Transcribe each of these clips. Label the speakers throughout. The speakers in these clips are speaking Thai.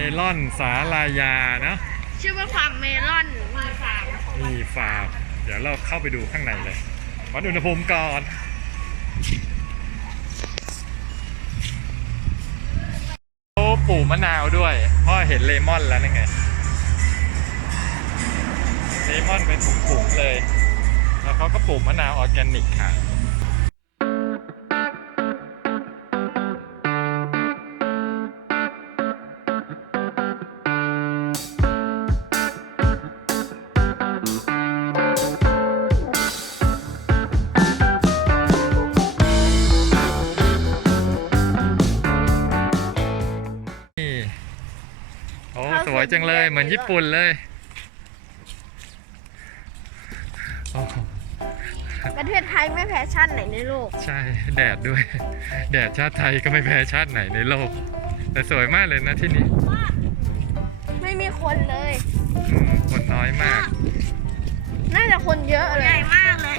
Speaker 1: ลอนสาลายานะ
Speaker 2: ชื่อว่าฟาร์มเมลอน
Speaker 1: มีฟาร์มเดี๋ยวเราเข้าไปดูข้างในเลยวัดอุณหภูมิก่อนโอ้ปลูกมะนาวด้วยพ่อเห็นเลมอนแล้วนั่นไงเลมอนเป็นถุงๆเลยแล้วเขาก็ปลูกมะนาวออร์แกนิกค่ะโอ้สวยจังเลยเหมือนญี่ปุ่นเลย
Speaker 2: ประเทศไทยไม่แพ้ชาติไหนในโลก
Speaker 1: ใช่แดดด้วยแดดชาติไทยก็ไม่แพ้ชาติไหนในโลกแต่สวยมากเลยนะที่นี่
Speaker 2: ไม่มีคนเลย
Speaker 1: คนน้อยมาก
Speaker 2: น่าจะคนเยอะเลยใหญ่มากเลย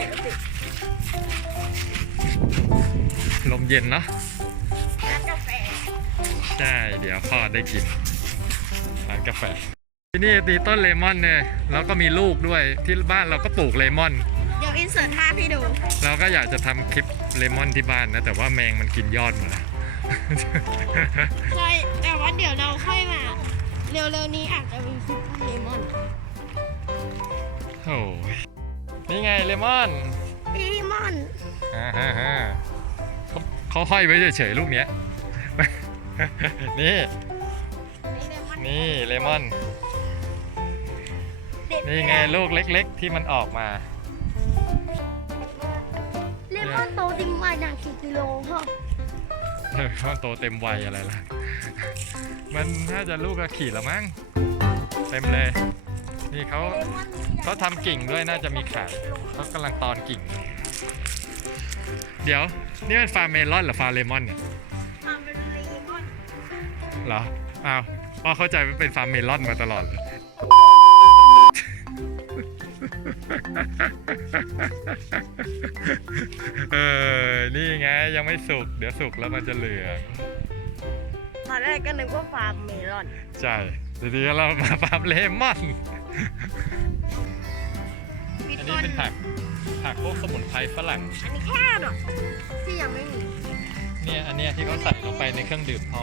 Speaker 1: ลมเย็นเนาะ
Speaker 2: ร้านกาแฟ
Speaker 1: ใช่เดี๋ยวพ่อได้กินร้านกาแฟที่นี่ตีต้นเลมอนเนี่ยแล้วก็มีลูกด้วยที่บ้านเราก็ปลูกเลมอน
Speaker 2: เดี๋ยวอินเสิร์ตภาพให้ดู
Speaker 1: เราก็อยากจะทำคลิปเลมอนที่บ้านนะแต่ว่าแมงมันกินยอดหมดแล้ว
Speaker 2: ใช่แต่ว่าเดี๋ยวเราค่อยมาเร็วๆนี้อาจจะมีคลิปเลมอน
Speaker 1: โอ้นี่ไงเลมอนเขาห้อยไว้เฉยๆลูกเนี้ยนี่เลมอนนี่ไงลูกเล็กๆที่มันออกมา
Speaker 2: เลมอนโตเต็มวัยอย่างกี่กิโลพ่อ
Speaker 1: เลมอนโตเต็มวัยอะไรล่ะมันน่าจะลูกละขีดละมั้งเต็มเลยนี่เขาทำกิ่งด้วยน่าจะมีขายเขากำลังตอนกิ่งเดี๋ยวนี่มันฟาร์มเมลอนหรือฟาร์มเลมอนเนี่ย
Speaker 2: ฟาร์มเลมอน
Speaker 1: เหรออ้าวพ่อเข้าใจว่าเป็นฟาร์มเมลอนมาตลอดเลยนี่ไงยังไม่สุกเดี๋ยวสุกแล้วมันจะเหลือง
Speaker 2: ตอนแรกก็นึกว่าฟาร์มเมลอน
Speaker 1: ใช่ทีนี้เรามาฟาร์มเลมอนอันนี้เป็นผักพวกสมุนไพรฝรั่ง
Speaker 2: อันนี้แค่หรอที่ยังไม่มี
Speaker 1: เนี่ยอันเนี้ยที่เขาใส่ลงไปในเครื่องดื่มพ่อ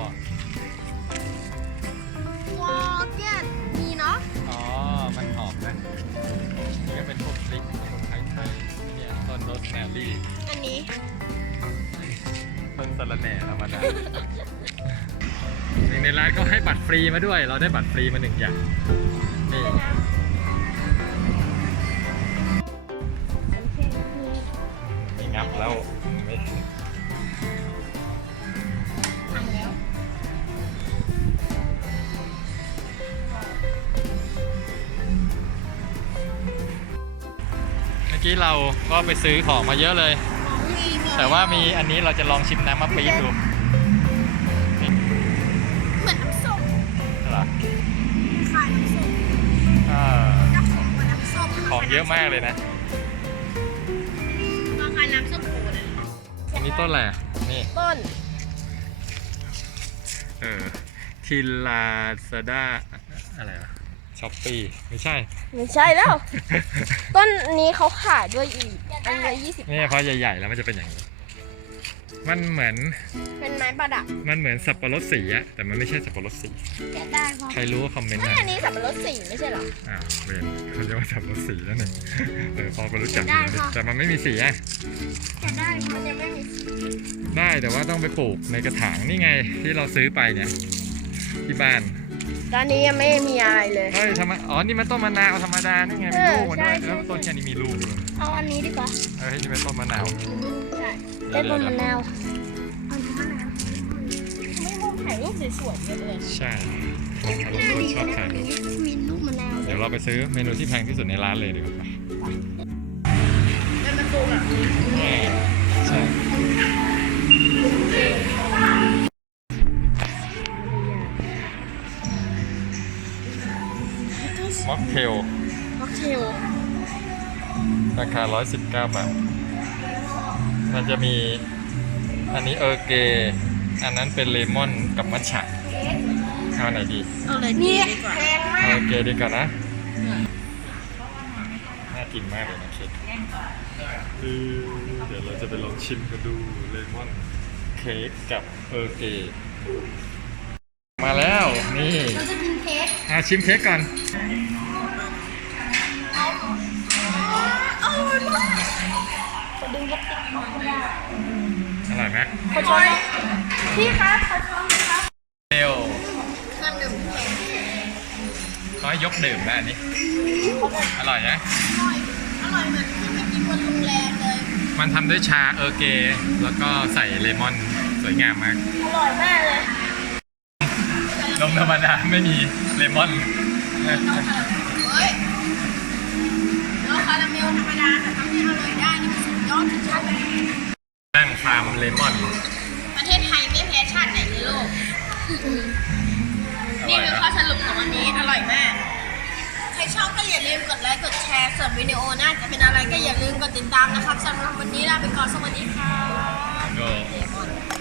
Speaker 2: ว้าวเนี่ยมีเนาะ
Speaker 1: อ๋อมันหอมนะนี่ก็เป็นพวกพริกสมุนไพรไทยเนี่ยต้นโรสแมรี่
Speaker 2: อันนี้
Speaker 1: ต้นสะระแหน่ธรรมดาในร้านก็ให้บัตรฟรีมาด้วยเราได้บัตรฟรีมา1 อย่างนี่งับแล้วไม่เมื่อกี้เราก็ไปซื้อของมาเยอะเลยแต่ว่ามีอันนี้เราจะลองชิมน้ำมะปี๊ดดู
Speaker 2: เหมือนน้ำส้ม
Speaker 1: เหรอ
Speaker 2: ขายน้ำส้ม
Speaker 1: ของเยอะมากเลยนะ
Speaker 2: มาขายน้ำส้มโอนะ
Speaker 1: อันนี้ต้นอะไรนี่
Speaker 2: ต้น
Speaker 1: ทิลลาซาด้าอะไรวะช้อปปี้ไม่ใช่
Speaker 2: แล้วต้นนี้เขาขายด้วยอีกอันละ20
Speaker 1: นี่พอใหญ่ๆแล้วมันจะเป็นอย่างนี้มันเหมือน
Speaker 2: เป็นไม้ประดับ
Speaker 1: มันเหมือนสับปะรดสีอะแต่มันไม่ใช่สับปะรดสี
Speaker 2: ได้
Speaker 1: ใครรู้คอมเมนต์นะ
Speaker 2: อันนี้สับปะรดสีไม่ใช่หรอ
Speaker 1: เว้นเขาเรียกว่าสับปะรดสีแล้วเนี่ยพอก็รู้จักแต่มันไม่มีสีอะ
Speaker 2: ได้มันยังไม่มี
Speaker 1: ได้แต่ว่าต้องไปปลูกในกระถางนี่ไงที่เราซื้อไปเนี่ยที่บ้าน
Speaker 2: ตอนนี้ยังไม่มีอะไรเลย
Speaker 1: เฮ้ยทำไมนี่มันต้นมะนาวธรรมดานี่ไงมีลูกมันด้วยแล้วต้นแค่นี้มีลูก
Speaker 2: เอาอันนี้ดีกว่า
Speaker 1: นี่เป็นต้นมะนาว
Speaker 2: เป็นต้นมะนาวไม่มองถ่ายรูปสวยๆเลย
Speaker 1: ใช่ชอบถ่ายรูป
Speaker 2: ลูกมะนาว
Speaker 1: เดี๋ยวเราไปซื้อเมนูที่แพงที่สุดในร้านเลยดีกว่า
Speaker 2: เป็นประตูแบบนี้
Speaker 1: ใช่ม็อกเทลราคา119 บาทมันจะมีอันนี้เกอันนั้นเป็นเลมอนกับมัทฉะเอาไหนดี
Speaker 2: เอาเลยดีดีกว่า
Speaker 1: โอเคดีก่อนนะน่ากินมากเลยนะเค้กเดี๋ยวเราจะไปลองชิมกันดูเลมอนเค้กกับเออร์เกย์มาแล้วนี่
Speaker 2: เราจะกินเค้ก
Speaker 1: ชิมเค้กก่อน
Speaker 2: อร่อยมากขอดึงกระติกออกมา
Speaker 1: อร่อยไหม
Speaker 2: ขอช้อนพี่ครับขอช้อนครับ
Speaker 1: เร็ว
Speaker 2: เครื่องดื่มเค้ก
Speaker 1: เขาให้ยกดื่มได้อันนี้อร่อยนะ
Speaker 2: อร่อยเหมือนที่ไปกินบนโรงแรมเลย
Speaker 1: มันทำด้วยชาเออร์เกย์แล้วก็ใส่เลมอนสวยงามมาก
Speaker 2: อร่อยมากเลย
Speaker 1: นมธรรมดาไม่มีเลมอน
Speaker 2: เฮ้ยแล้วคาราเมลธรรมดาแต่ทำให้อร่อยได้นี่มันสุดยอดชัดๆเลย
Speaker 1: นั่งฟาร์มเลมอน
Speaker 2: ประเทศไทยไม่แพ้ชาติไหนในโลก นี่คือข้อสรุปของวันนี้อร่อยมาก ใครชอบก็อย่าลืมกดไลค์กดแชร์ส่วนวิดีโอหน้าจะเป็นอะไรก็อย่าลืมกดติดตามนะครับสำหรับวันนี้ลาไปก่อนสวัสดีค่ะ
Speaker 1: ก็